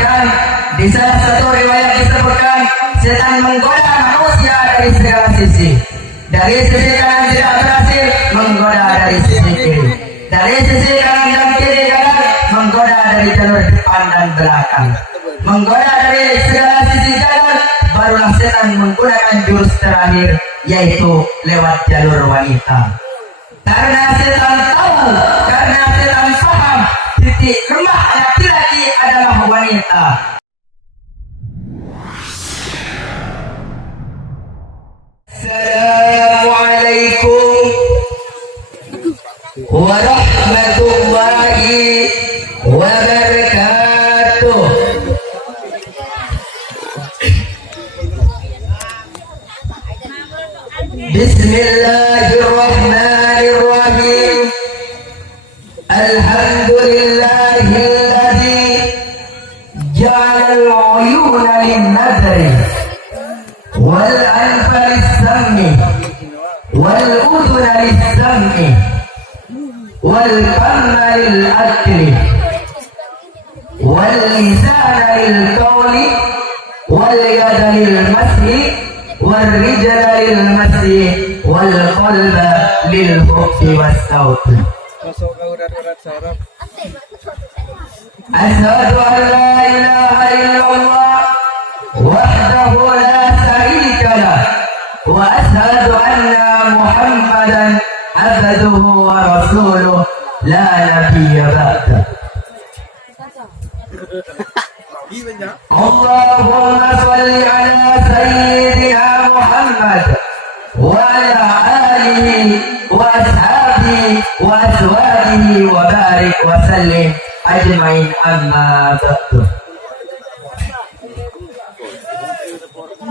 Bahkan di salah satu riwayat disebutkan setan menggoda manusia dari segala sisi. Dari sisi kanan tidak berhasil, menggoda dari sisi kiri. Dari sisi kanan dan kiri gagal, menggoda dari jalur depan dan belakang. Menggoda dari segala sisi gagal, barulah setan menggunakan jurus terakhir, yaitu lewat jalur wanita. Karena setan tahu, karena setan paham, titik lemah laki-laki adalah wanita. Assalamualaikum warahmatullahi wabarakatuh. Bismillahirrahmanirrahim. Alhamdulillahilladzi ja'ala al-'uyuna lin-nadri wal anfa lis-sam'i wal udhuna lis-sam'i wal famma lil-akli wal lisana lil-qawli wal yada lil-mas'i wal rijla lil-mas'i wal qalba lil-hubbi was-sawti. Asyhadu an la ilaha illallah wahdahu la syarika lah wa asyhadu anna Muhammadan abduhu wa rasuluh la nabiyya ba'da. Allahumma shalli ala sayyidina Muhammad wa ala alihi wa ashabihi wa azwajihi wa barik wa sallim ajmain amma ba'du.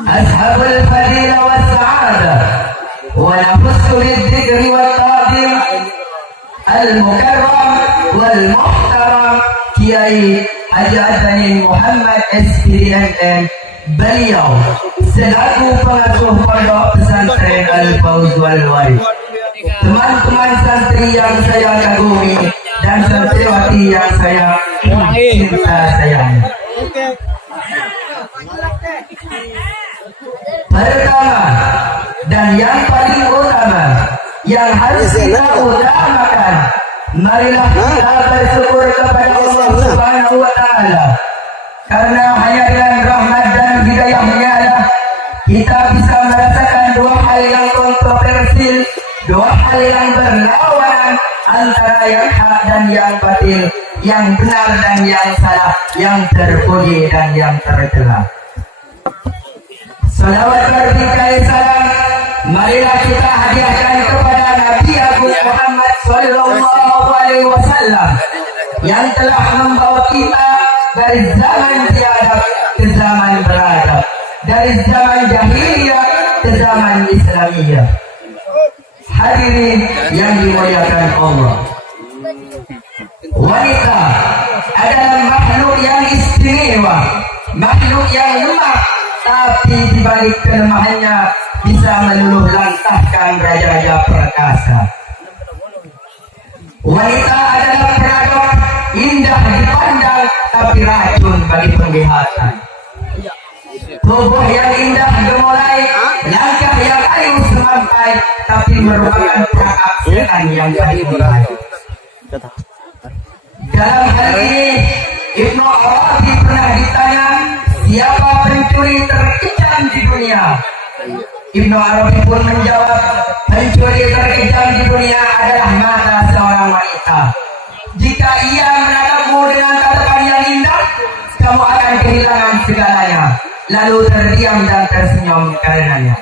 أصحاب الفضيلة والسعادة ونفس بالذكر والتعظيم المكرم والمحترم Kiai Haji Adnan Muhammad SPDMM beliau selaku pengasuh pondok pesantren Al-Fauz wal Warid. Teman-teman santri yang saya kagumi dan santriwati yang saya cinta sayangi. Pertama dan yang paling utama yang harus kita utamakan, marilah kita bersyukur kepada Allah Subhanahu wa Ta'ala, karena hanya dengan rahmat dan hidayahnya lah kita bisa merasakan dua hal yang kontroversil, dua hal yang berlawanan antara yang hak dan yang batil, yang benar dan yang salah, yang terpuji dan yang tercela. Salawat bertikai salam marilah kita hadiahkan kepada Nabi Agung Muhammad sallallahu alaihi wasallam yang telah membawa kita dari zaman tiadab ke zaman beradab, dari zaman jahiliyah ke zaman Islamiyah. Hadirin yang dimuliakan Allah, wanita adalah makhluk yang istimewa, makhluk yang lemah, tapi dibalik kelemahannya bisa meluluh lantahkan raja-raja perkasa. Wanita adalah peragam indah dipandang, tapi racun bagi penglihatan. Tubuh yang indah gemulai, langkah yang ayu semampai, tapi merupakan perangkap setan yang dimulai. Dalam hal ini Ibnu Arabi pernah ditanya, siapa pencuri terkejam di dunia? Ibnu Arabi pun menjawab, pencuri terkejam di dunia adalah mata seorang wanita. Jika ia menatapmu dengan tatapan yang indah, kamu akan kehilangan segalanya, lalu terdiam dan tersenyum karenanya.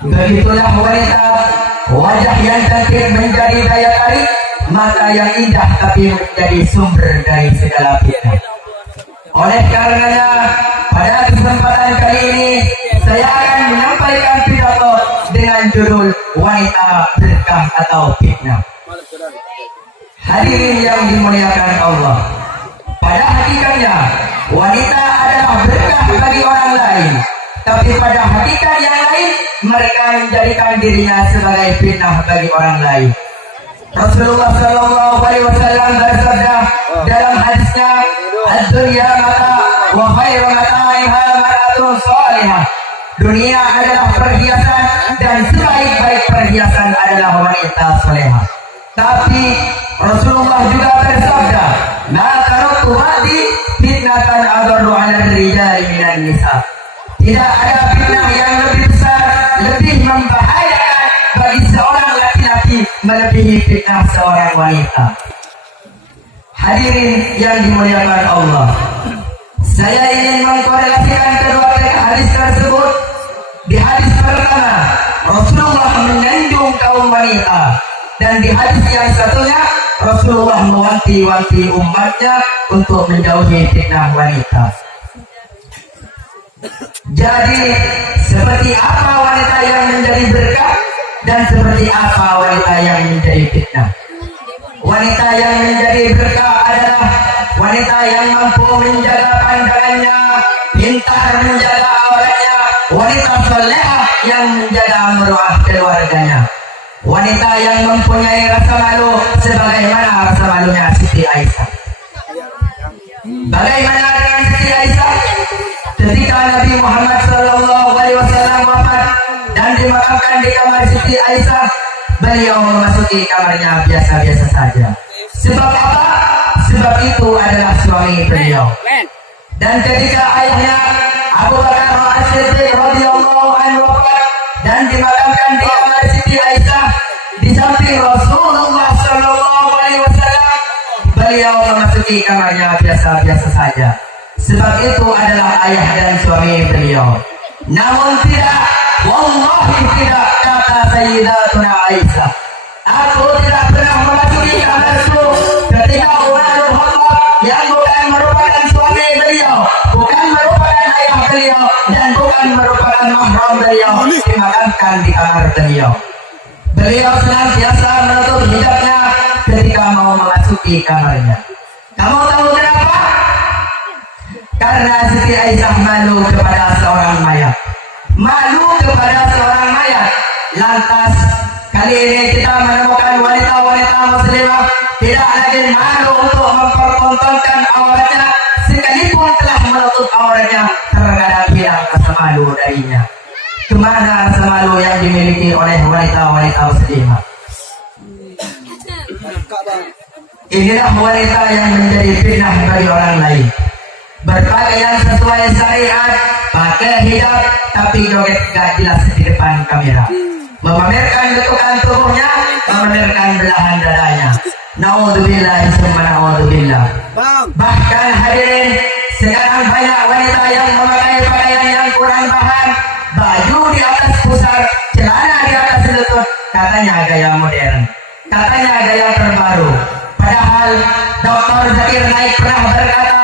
Begitulah wanita, wajah yang cantik menjadi daya tarik, mata yang indah tapi menjadi sumber dari segala fitnah. Oleh karenanya, pada kesempatan kali ini saya akan menyampaikan pidato dengan judul wanita berkah atau fitnah. Hadirin yang dimuliakan Allah, pada hakikatnya wanita adalah berkah bagi orang lain, tapi pada hakikat yang lain mereka menjadikan dirinya sebagai fitnah bagi orang lain. Rasulullah sallallahu alaihi wasallam bersabda, sebaik-baik perhiasan adalah wanita soleha. Tapi Rasulullah juga bersabda, "Ma taraktu ba'di fitnatan adarru 'ala rijali minan nisa." Tidak ada fitnah yang lebih besar, lebih membahayakan bagi seorang laki-laki melebihi fitnah seorang wanita. Hadirin yang dimuliakan Allah, saya ingin mengkorelasikan kedua hadis tersebut. Di hadis pertama, Rasulullah menyanjung kaum wanita, dan di hadis yang satunya Rasulullah mewanti-wanti umatnya untuk menjauhi fitnah wanita. Jadi, seperti apa wanita yang menjadi berkah dan seperti apa wanita yang menjadi fitnah? Wanita yang menjadi berkah adalah wanita yang mampu menjaga pandangannya, pintar menjaga auratnya, wanita solehah yang menjaga meruah keluarganya, wanita yang mempunyai rasa malu sebagaimana rasa malunya Siti Aisyah. Bagaimana dengan Siti Aisyah? Ketika Nabi Muhammad SAW wafat dan dimakamkan di kamar Siti Aisyah, beliau memasuki kamarnya biasa-biasa saja. Sebab apa? Sebab itu adalah suami beliau. Dan ketika ayahnya Abu Bakar As-Siddiq radhiyallahu anhu wafat dan dimakamkan di kamar Siti Aisyah di samping Rasulullah SAW, beliau memasuki kamarnya biasa-biasa saja. Sebab itu adalah ayah dan suami beliau. Namun tidak, wallahi tidak, kata Sayyidatuna Aisyah, aku tidak pernah memasuki kamarku ketika Umarul Khattab yang bukan merupakan suami beliau, bukan merupakan ayah beliau, dan bukan merupakan mahram beliau dimakamkan di kamar beliau. Beliau senantiasa menutup hidupnya ketika mau memasuki kamarnya. Kamu tahu kenapa? Karena Siti Aisyah malu kepada seorang mayat. Malu kepada seorang mayat. Lantas kali ini kita menemukan wanita-wanita muslimah tidak lagi malu untuk mempertontonkan auratnya, sekalipun telah menutup auratnya terkadang hilang rasa malu darinya. Kemana rasa malu yang dimiliki oleh wanita-wanita muslimah? Inilah wanita yang menjadi fitnah bagi orang lain. Berpakaian sesuai syariat, pakai hijab, tapi joget gak jelas di depan kamera, memamerkan bentukan tubuhnya, memamerkan belahan dadanya. Naudzubillah, summa naudzubillah. Bahkan hadirin, sekarang banyak wanita yang memakai pakaian yang kurang bahan, baju di atas pusar, celana di atas lutut, katanya gaya modern, katanya gaya terbaru. Padahal Dr. Zakir Naik pernah berkata,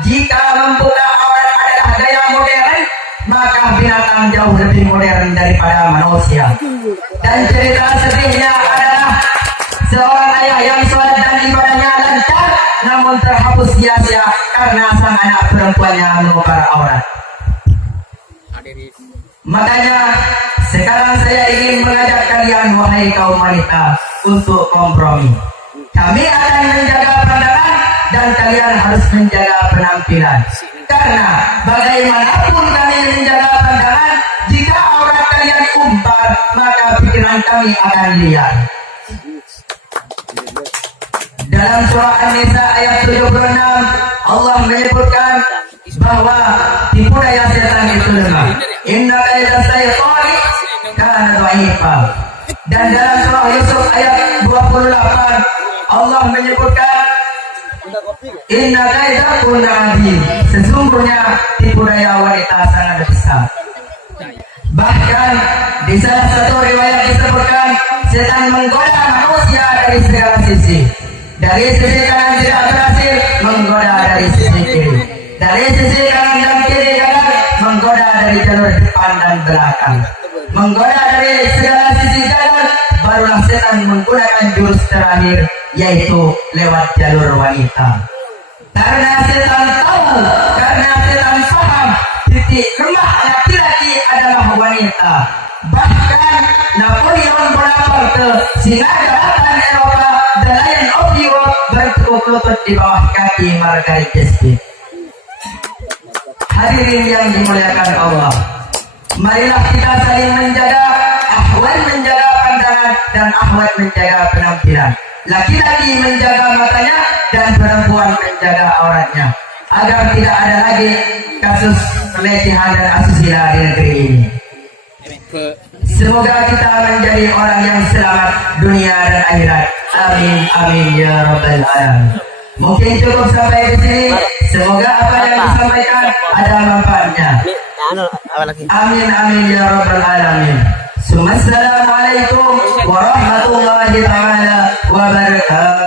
jika membuka aurat adalah gaya modern, maka binatang jauh lebih modern daripada manusia. Dan cerita sedihnya adalah seorang ayah yang sholat dan ibadahnya lancar, namun terhapus sia-sia karena sang anak perempuannya membuka aurat. Makanya sekarang saya ingin mengajak kalian, wahai kaum wanita, untuk kompromi. Kami akan menjaga pandangan dan kalian harus menjaga penampilan. Karena bagaimanapun kami menjaga pandangan, jika aurat kalian umpar, maka pikiran kami akan liar. Dalam surah An-Nisa ayat 76, Allah menyebutkan bahwa tipu daya setan itu lemah. Inna kaida syaitani kana dha'ifa. Dan dalam surah Yusuf ayat 28, Allah menyebutkan inna kaidakum azim. Sesungguhnya tipu daya wanita sangat besar. Bahkan di salah satu riwayat disebutkan setan menggoda manusia dari segala sisi. Dari sisi kanan tidak berhasil, menggoda dari sisi kiri. Dari sisi kanan dan kiri gagal, menggoda dari jalur depan dan belakang. Menggoda dari segala sisi gagal, barulah setan menggunakan jurus terakhir, yaitu lewat jalur wanita. Karena setan tahu, karena setan paham, titik lemah laki-laki adalah wanita. Bahkan Napoleon Bonaparte, singa daratan Eropa, the Lion of Europe, bertekuk lutut di bawah kaki Margaret Atwood. Hadirin yang dimuliakan Allah, marilah kita saling menjaga ahwal dan akhwat menjaga penampilan. Laki-laki menjaga matanya dan perempuan menjaga auratnya, agar tidak ada lagi kasus pelecehan dan asusila di negeri ini. Semoga kita menjadi orang yang selamat dunia dan akhirat. Amin amin ya rabbal alamin. Mungkin cukup sampai di sini. Semoga apa yang disampaikan ada manfaatnya. Amin amin ya rabbal alamin. Assalamualaikum warahmatullahi taala wabarakatuh.